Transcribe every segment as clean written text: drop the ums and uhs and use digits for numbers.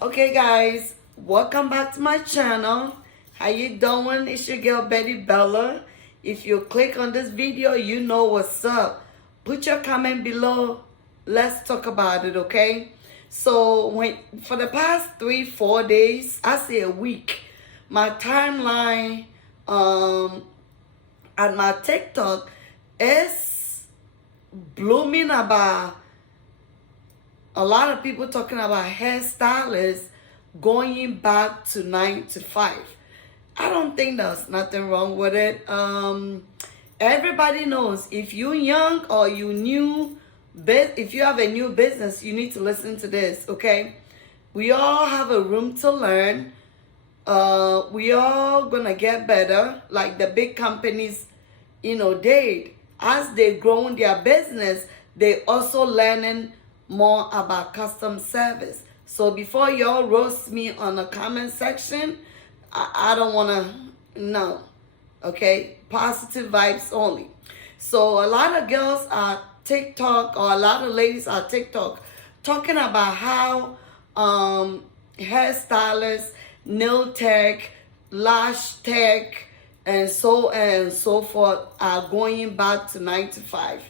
Okay guys, welcome back to my channel. How you doing? It's your girl Betty Bella. If you click on this video, you know what's up. Put your comment below. Let's talk about it, okay? So for the past 3-4 days, I say a week, my timeline and my TikTok is blooming about a lot of people talking about hairstylists going back to 9 to 5. I don't think there's nothing wrong with it. Everybody knows if you're young or you new, if you have a new business, you need to listen to this, okay? We all have a room to learn. We all gonna get better. Like the big companies, as they grow their business, they also learning more about custom service. So before y'all roast me on the comment section, I don't want to know. Okay, positive vibes only. So a lot of girls are TikTok, or a lot of ladies are TikTok talking about how hairstylists, nail tech, lash tech, and so forth are going back to 9 to 5.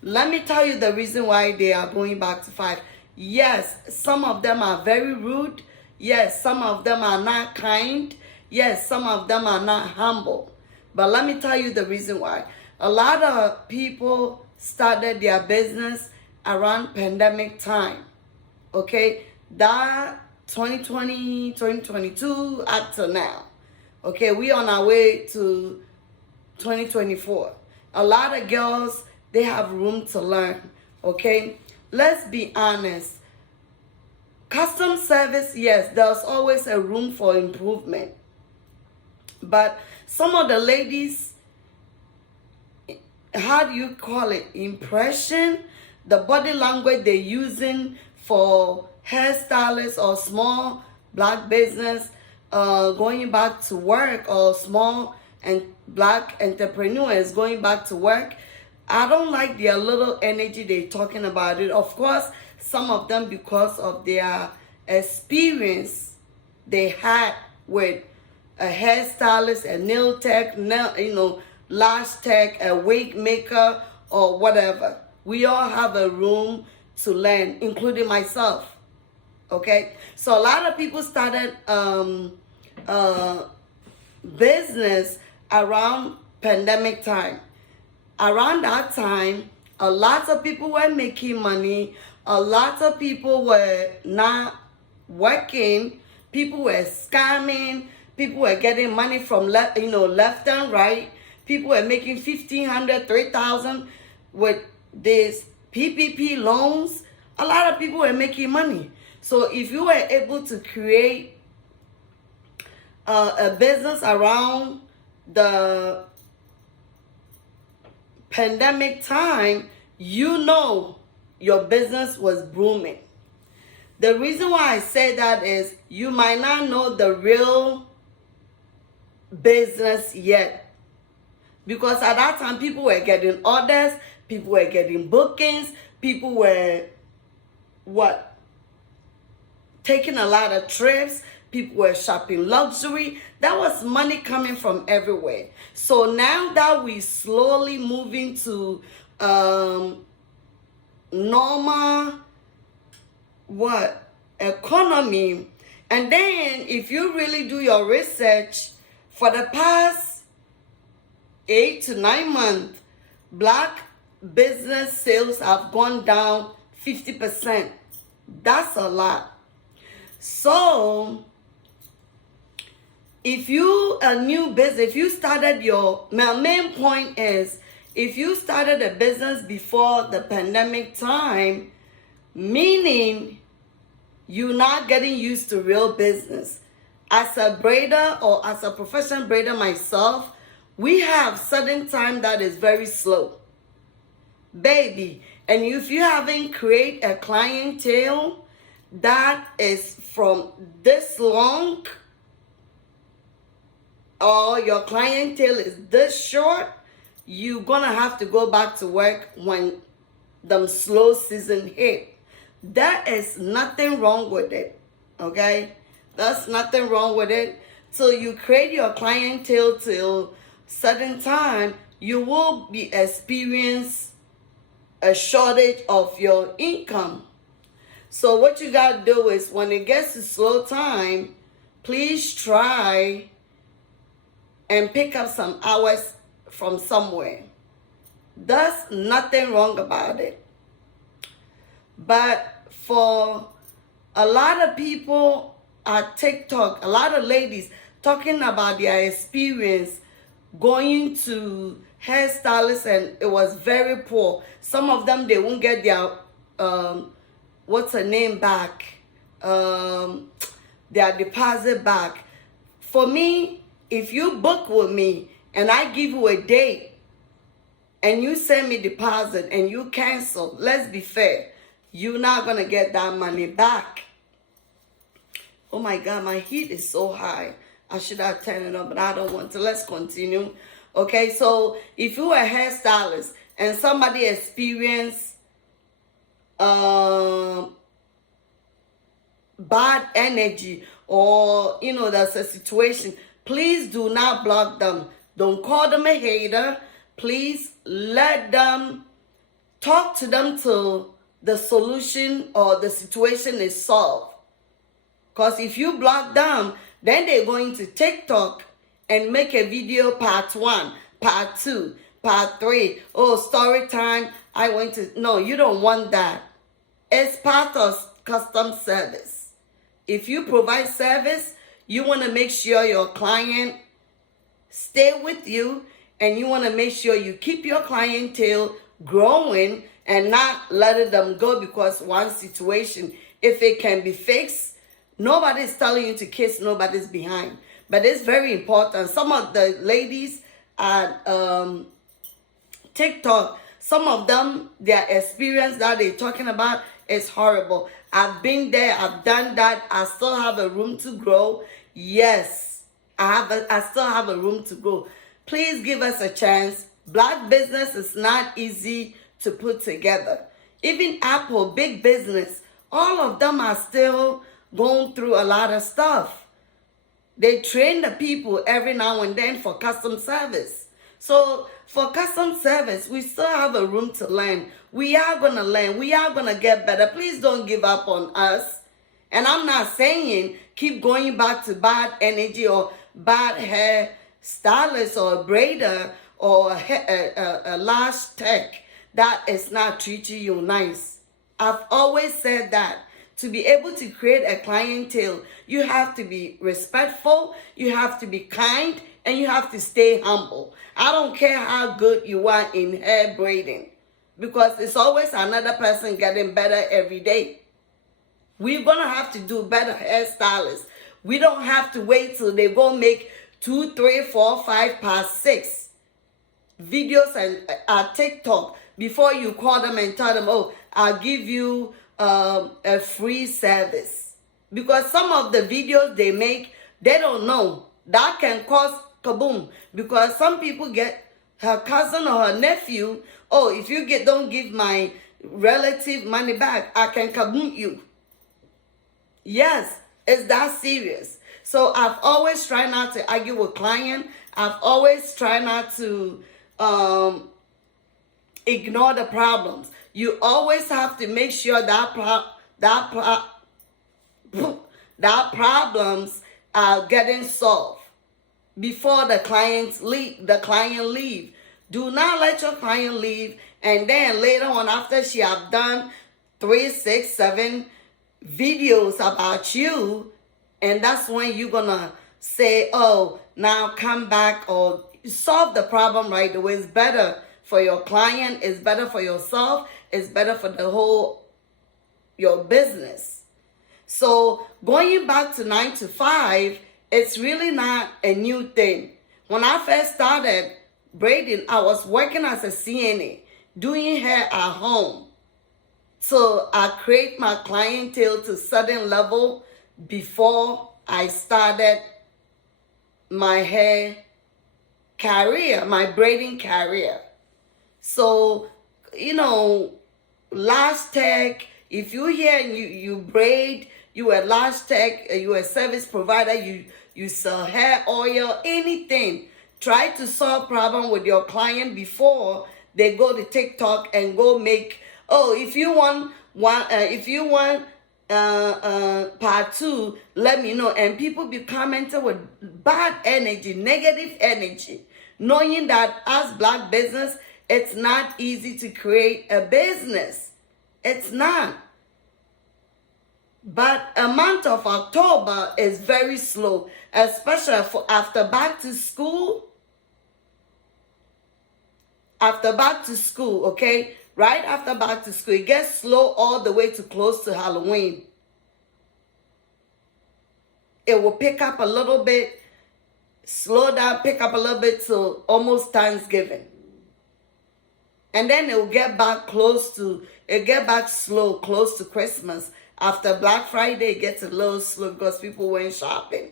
Let me tell you the reason why they are going back to 5. Yes, some of them are very rude. Yes, some of them are not kind. Yes, some of them are not humble. But let me tell you the reason why. A lot of people started their business around pandemic time. Okay, that 2020, 2022 up to now. Okay, we on our way to 2024. A lot of girls, they have room to learn, okay? Let's be honest. Custom service, yes, there's always a room for improvement. But some of the ladies, how do you call it? Impression, the body language they're using for hairstylists or small black business going back to work, or small and black entrepreneurs going back to work. I don't like their little energy they're talking about it. Of course, some of them because of their experience they had with a hairstylist, a nail tech, lash tech, a wig maker, or whatever. We all have a room to learn, including myself. Okay? So a lot of people started business around pandemic time. Around that time, a lot of people were making money. A lot of people were not working. People were scamming. People were getting money from left and right. People were making $1,500, $3,000 with these PPP loans. A lot of people were making money. So if you were able to create a business around the pandemic time, your business was booming. The reason why I say that is you might not know the real business yet, because at that time people were getting orders, people were getting bookings, people were taking a lot of trips, people were shopping luxury. That was money coming from everywhere. So now that we slowly moving to normal economy, and then if you really do your research, for the past 8 to 9 months, black business sales have gone down 50%. That's a lot. So if you a new business, if you started my main point is, if you started a business before the pandemic time, meaning you're not getting used to real business. As a braider, or as a professional braider myself, we have certain time that is very slow, baby. And if you haven't created a clientele that is from this long, or your clientele is this short, you're gonna have to go back to work when the slow season hit. There is nothing wrong with it. Okay? There's nothing wrong with it. So you create your clientele till certain time, you will be experience a shortage of your income. So what you got to do is when it gets to slow time, please try and pick up some hours from somewhere. There's nothing wrong about it. But for a lot of people at TikTok, a lot of ladies talking about their experience going to hairstylists and it was very poor. Some of them, they won't get their what's her name back, their deposit back. For me, if you book with me and I give you a date and you send me deposit and you cancel, let's be fair, you're not gonna get that money back. Oh my God, my heat is so high. I should have turned it up, but I don't want to. Let's continue. Okay, so if you are a hairstylist and somebody experience bad energy, or there's a situation, please do not block them. Don't call them a hater. Please let them, talk to them till the solution or the situation is solved. Because if you block them, then they're going to TikTok and make a video part 1, part 2, part 3. Oh, story time. I went to... No, you don't want that. It's part of custom service. If you provide service, you want to make sure your client stay with you, and you want to make sure you keep your clientele growing and not letting them go because one situation, if it can be fixed, nobody's telling you to kiss nobody's behind. But it's very important. Some of the ladies at TikTok, some of them, their experience that they're talking about is horrible. I've been there. I've done that. I still have a room to grow. Yes, I still have a room to grow. Please give us a chance. Black business is not easy to put together. Even Apple, big business, all of them are still going through a lot of stuff. They train the people every now and then for custom service. So for custom service, we still have a room to learn. We are going to learn. We are going to get better. Please don't give up on us. And I'm not saying keep going back to bad energy or bad hair stylist or a braider or a lash tech that is not treating you nice. I've always said that. To be able to create a clientele, you have to be respectful, you have to be kind, and you have to stay humble. I don't care how good you are in hair braiding, because it's always another person getting better every day. We're going to have to do better hairstylists. We don't have to wait till they go make 2, 3, 4, 5, past 6 videos and TikTok before you call them and tell them, oh, I'll give you a free service. Because some of the videos they make, they don't know. That can cause kaboom. Because some people get her cousin or her nephew, oh, if you don't give my relative money back, I can kaboom you. Yes, it's that serious. So I've always tried not to argue with clients. I've always tried not to ignore the problems. You always have to make sure that problems are getting solved before the client leave. Do not let your client leave, and then later on, after she have done 3, 6, 7 videos about you, and that's when you're gonna say, oh, now come back, or solve the problem right away. It's better for your client, it's better for yourself, it's better for the whole your business. So going back to 9 to 5, it's really not a new thing. When I first started braiding, I was working as a CNA, doing hair at home. So I create my clientele to a certain level before I started my hair career, my braiding career. So, lash tech, if you hear and you braid, you a lash tech, you a service provider, you sell hair oil, anything. Try to solve problem with your client before they go to TikTok and go make. Oh, if you want part two, let me know. And people be commenting with bad energy, negative energy, knowing that as black business, it's not easy to create a business. It's not. But a month of October is very slow, especially for after back to school. After back to school, okay? Right after back to school, it gets slow all the way to close to Halloween. It will pick up a little bit, slow down, pick up a little bit till almost Thanksgiving. And then it will get back slow, close to Christmas. After Black Friday, it gets a little slow because people went shopping.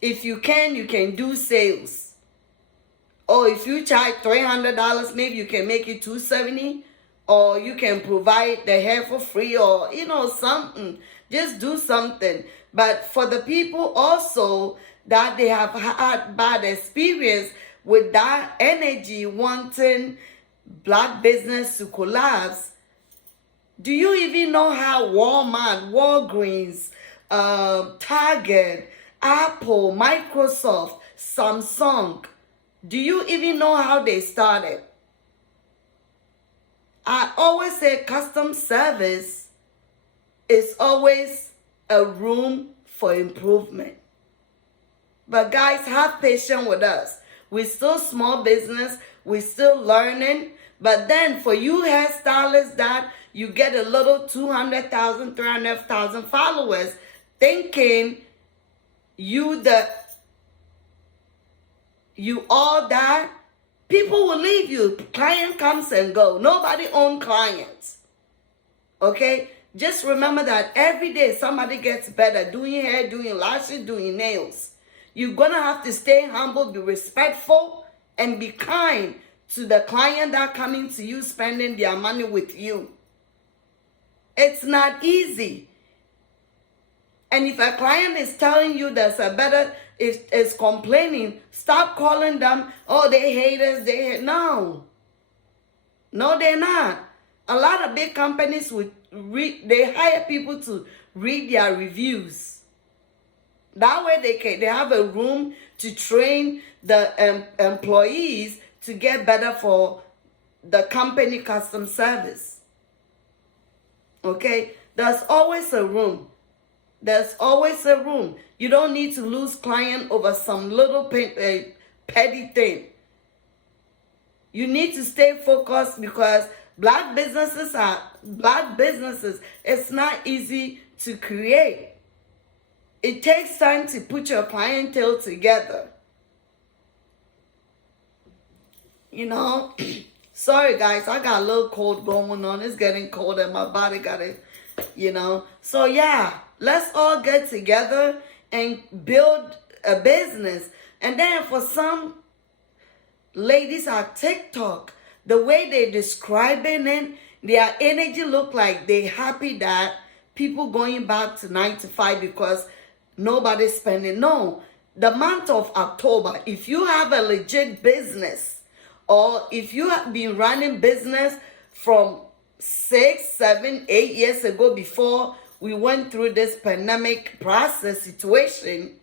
If you can do sales. Or if you charge $300, maybe you can make it $270, or you can provide the hair for free, or something. Just do something. But for the people also that they have had bad experience with that energy, wanting black business to collapse, do you even know how Walmart, Walgreens, Target, Apple, Microsoft, Samsung, do you even know how they started? I always say custom service is always a room for improvement. But guys, have patience with us. We're still small business. We're still learning. But then for you hairstylists that you get a little 200,000, 300,000 followers, thinking you all that, people will leave you. Client comes and go. Nobody owns clients. Okay? Just remember that every day somebody gets better doing hair, doing lashes, doing nails. You're going to have to stay humble, be respectful, and be kind to the client that coming to you, spending their money with you. It's not easy. And if a client is telling you there's a better, is complaining, stop calling them, oh, they haters, no. No, they're not. A lot of big companies they hire people to read their reviews. That way they have a room to train the employees to get better for the company custom service. Okay? There's always a room. There's always a room. You don't need to lose client over some little petty thing. You need to stay focused because black businesses, it's not easy to create. It takes time to put your clientele together. Sorry guys, I got a little cold going on. It's getting cold and my body got it, So yeah, let's all get together and build a business. And then for some ladies on TikTok, the way they describing it, their energy look like they happy that people going back to 9 to 5 because nobody's spending. No, the month of October, if you have a legit business, or if you have been running business from 6, 7, 8 years ago before we went through this pandemic process situation,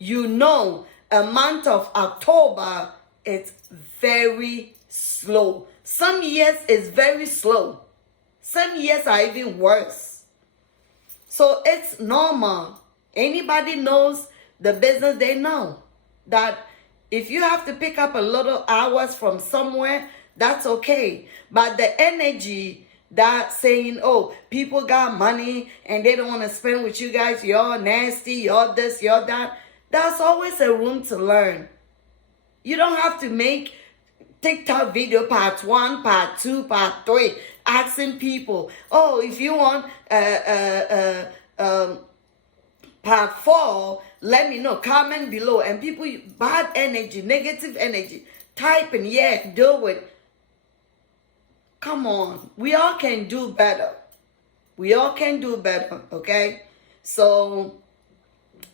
a month of October, it's very slow. Some years it's very slow. Some years are even worse. So it's normal. Anybody knows the business, they know that if you have to pick up a little hours from somewhere, that's okay. But the energy that saying, oh, people got money and they don't want to spend with you guys, you're nasty, you're this, you're that, there's always a room to learn. You don't have to make TikTok video part 1, part 2, part 3, asking people, oh, if you want part 4, let me know, comment below. And people, bad energy, negative energy, type and yeah, do it. Come on, we all can do better. We all can do better, okay? So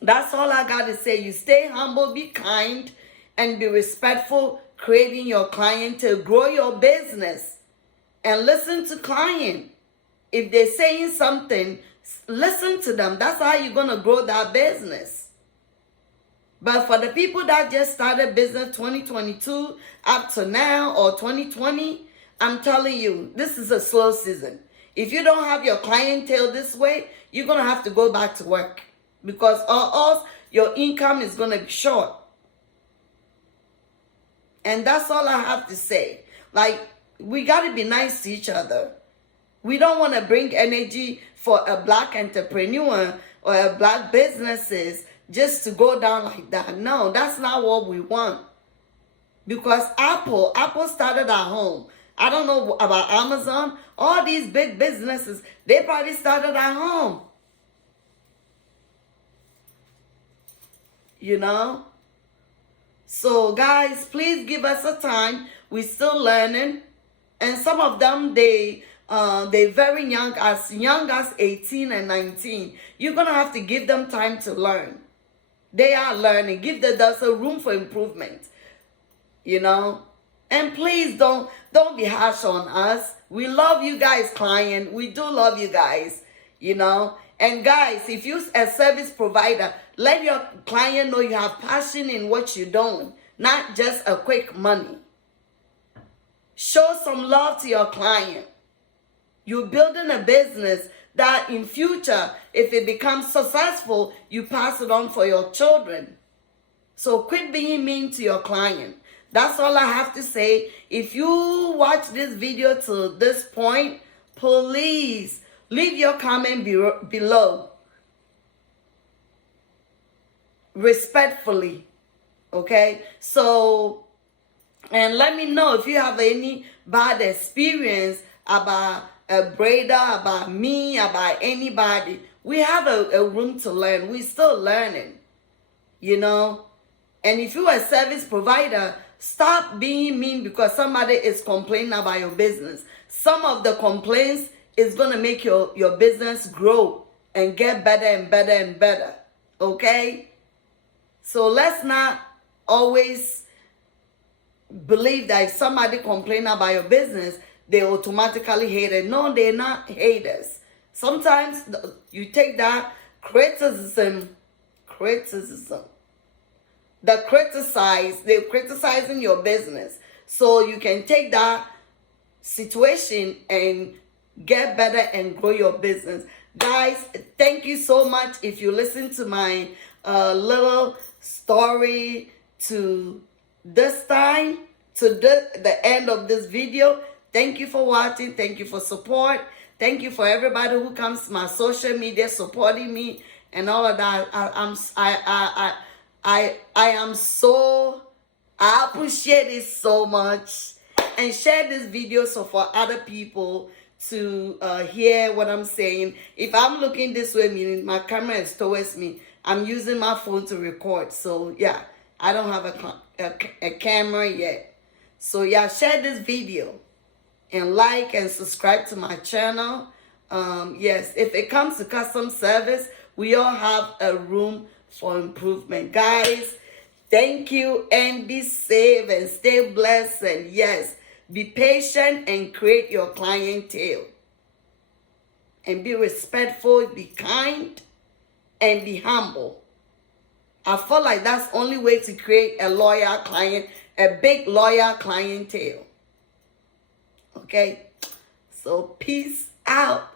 that's all I got to say. You stay humble, be kind, and be respectful, creating your client to grow your business. And listen to client. If they're saying something, listen to them. That's how you're going to grow that business. But for the people that just started business 2022 up to now or 2020, I'm telling you, this is a slow season. If you don't have your clientele this way, you're going to have to go back to work. Because or else your income is going to be short. And that's all I have to say. Like, we got to be nice to each other. We don't want to bring energy for a black entrepreneur or a black businesses just to go down like that. No, that's not what we want. Because Apple started at home. I don't know about Amazon. All these big businesses, they probably started at home. You know? So guys, please give us a time. We're still learning. And some of them, they're very young as 18 and 19. You're going to have to give them time to learn. They are learning. There's a room for improvement. You know? And please don't be harsh on us. We love you guys, client. We do love you guys, you know. And guys, if you're a service provider, let your client know you have passion in what you're doing, not just a quick money. Show some love to your client. You're building a business that in future, if it becomes successful, you pass it on for your children. So quit being mean to your client. That's all I have to say. If you watch this video to this point, please leave your comment below. Respectfully. Okay? So, and let me know if you have any bad experience about a braider, about me, about anybody. We have a room to learn. We're still learning. You know? And if you're a service provider, stop being mean because somebody is complaining about your business. Some of the complaints is going to make your business grow and get better and better and better. Okay? So let's not always believe that if somebody complains about your business, they automatically hate it. No, they're not haters. Sometimes you take that criticism. They're criticizing your business. So you can take that situation and get better and grow your business. Guys, thank you so much if you listen to my little story to this time, to the end of this video. Thank you for watching. Thank you for support. Thank you for everybody who comes to my social media supporting me and all of that. I appreciate it so much. And share this video so for other people to hear what I'm saying. If I'm looking this way, meaning my camera is towards me, I'm using my phone to record. So yeah, I don't have a camera yet. So yeah, share this video and like and subscribe to my channel. Yes, if it comes to custom service, we all have a room for improvement. Guys, thank you and be safe and stay blessed. And yes, be patient and create your clientele. And be respectful, be kind, and be humble. I feel like that's the only way to create a loyal client, a big loyal clientele. Okay? So peace out.